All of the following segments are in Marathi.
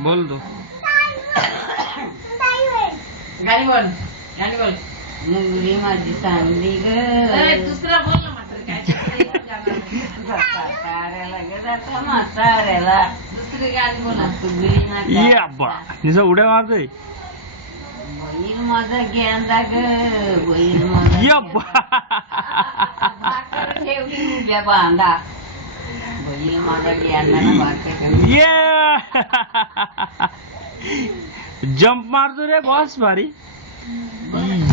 बोल तू गाणी बोल गाणी बोल. मुंगरी माझी चांगली ग दुसरा बोल ना मात्र काय म्हाताऱ्याला ग जाता म्हाताऱ्याला दुसरी गाणी बोल ना. मुंगरी ये अब्बा निसा उड्या मारतोय बैल माझा गेंदा ग बैल माझा ये अब्बा भाकर ठेवली उभ्या बांधा बैल माझा गेंदा ना भाकर ठेवली. ये जंप मारतो रे बॉस भारी.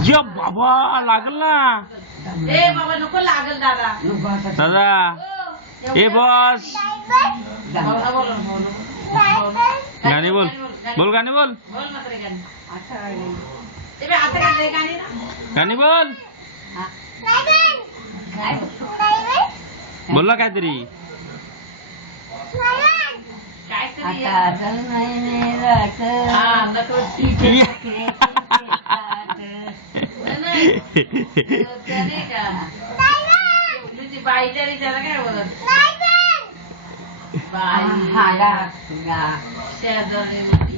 ये बाबा लागल ना ए बाबा नको लागल दादा. दादा. ए बॉस बोल बोल गाणी बोल बोल गाणी बोल बोल मात्र गाणी. आता राहिली. ते बी आता गाणी गाणी ना. गाणी बोल हा. बोल ना काहीतरी. काय तरी आता जल नाही राहत. हा नको. नाही का तुझी बाईच्या विचारा काय बोलत बाई शेजारी होती.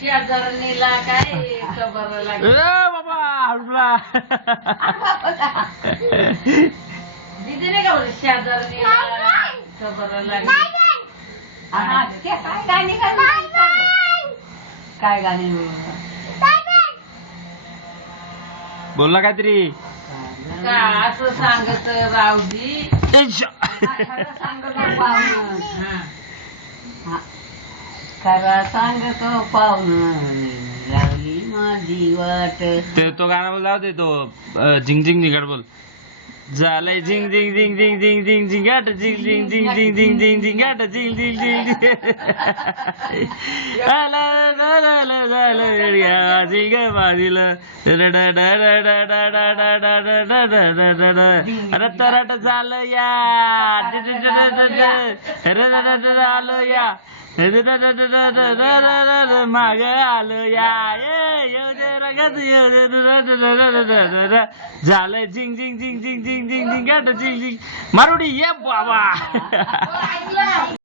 शेजारणीला काय खबर ए लागली. बाबा हडला. दिदी नाही का बोल शेजारणीला खबर लागली. काय गाणी बोल ना काहीतरी. का असं सांगत रावजी. सांगतो पाहुण खरा सांगतो पाहुण लागली माझी वाट. ते तो गाणं बोल जाऊ दे तो झिंग झिंग झिंगाट बोल. झालंय झिंग झिंग झिंग झिंग झिंग झिंग झिंगाट झिंग झिंग झिंग झिंग झिंग झिंग झिंगाट झिंग झिंग झिंग झालं झिंग बाजीला रट रट झालं या आलो या माग आलो या झालंय झिंग झिंग झिंग झिंग झिंग झिंग झिंग झिंग झिंग मारुडी ये बाबा.